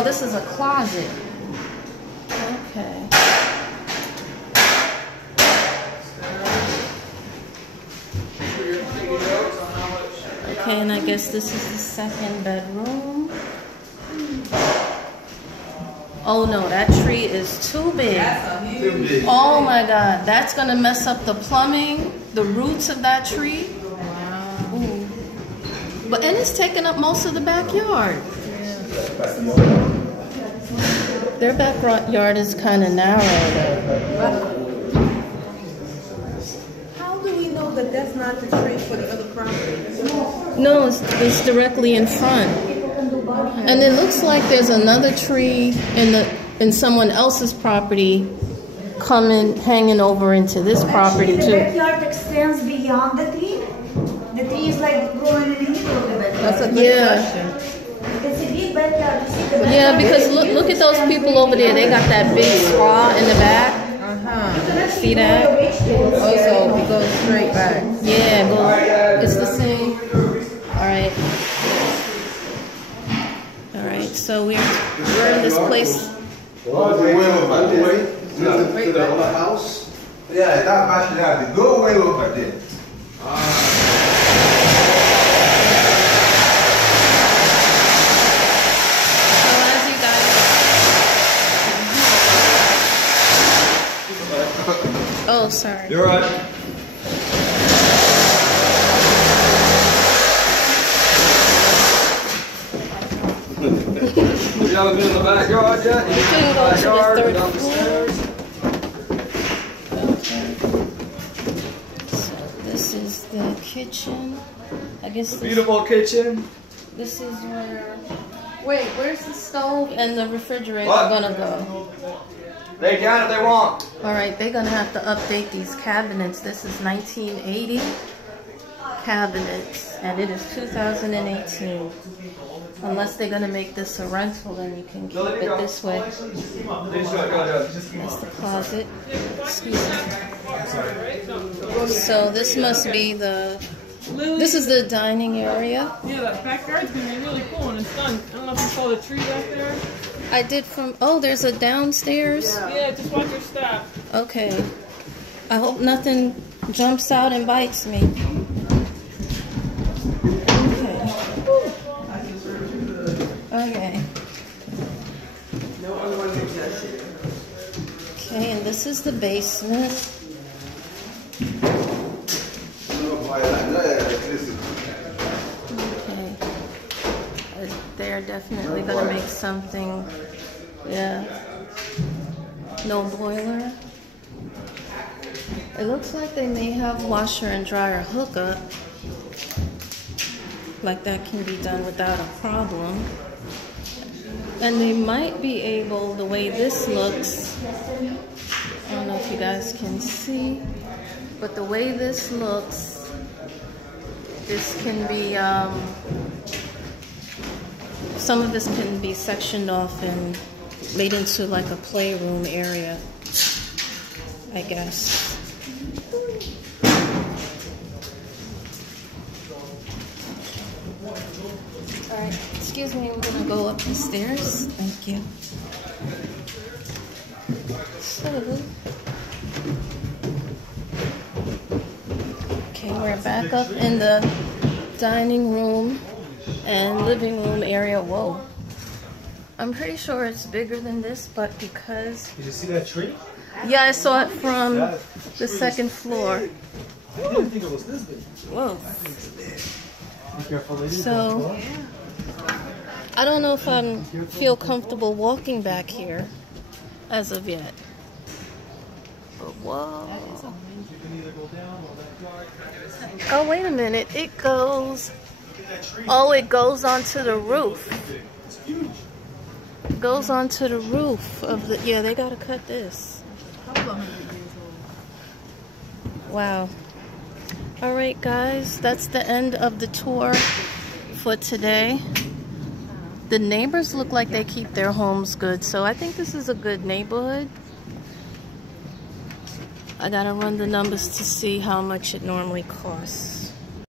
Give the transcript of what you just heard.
Oh, this is a closet. Okay. Okay, and I guess this is the second bedroom. Oh no, that tree is too big. Oh my God, that's gonna mess up the plumbing, the roots of that tree. Wow. Ooh. But and it's taking up most of the backyard. Their backyard is kind of narrow though. How do we know that that's not the tree for the other property? No, it's directly in front. And it looks like there's another tree in someone else's property hanging over into this property too. The backyard extends beyond the tree. The tree is like growing in the middle of the backyard. That's a good question. It's a big backyard. You see the backyard. Yeah, because look at those people over there. They got that big spa in the back. See that? Also, it goes straight back. Yeah, go. It's the same. All right. All right. So we're in this place. Go away to the other house. Yeah, that back. Go away over there. Oh, sorry. You're right. You haven't been in the backyard yet? We couldn't go to the third floor. Okay. So this is the kitchen. I guess The beautiful kitchen. This is where. Wait, where's the stove and the refrigerator gonna go? They can if they want. All right, they're gonna have to update these cabinets. This is 1980 cabinets, and it is 2018. Unless they're gonna make this a rental, then you can keep it this way. That's the closet. Excuse me. So this must be the. This is the dining area. Yeah, that backyard's gonna be really cool when it's done. I don't know if you saw the tree back there. I did from. Oh, there's a downstairs. Yeah, just watch your step. Okay. I hope nothing jumps out and bites me. Okay. Okay, and this is the basement. Okay. They're definitely going to make something. Yeah. No boiler. It looks like they may have washer and dryer hookup. Like that can be done without a problem. And they might be able, the way this looks, I don't know if you guys can see, but the way this looks, this can be, some of this can be sectioned off and made into like a playroom area, I guess. Alright, excuse me, we're gonna go up the stairs. Thank you. So, okay, we're back up in the dining room and living room area. Whoa. I'm pretty sure it's bigger than this, but because... Did you see that tree? Yeah, I saw it from the second floor. I didn't think it was this big. Whoa. Be careful, lady. So, I don't know if I feel comfortable walking back here as of yet. But whoa. Oh, wait a minute. It goes... Oh, it goes onto the roof. It goes onto the roof of the... Yeah, they gotta cut this. Wow. Alright guys, that's the end of the tour for today. The neighbors look like they keep their homes good, so I think this is a good neighborhood. I gotta run the numbers to see how much it normally costs.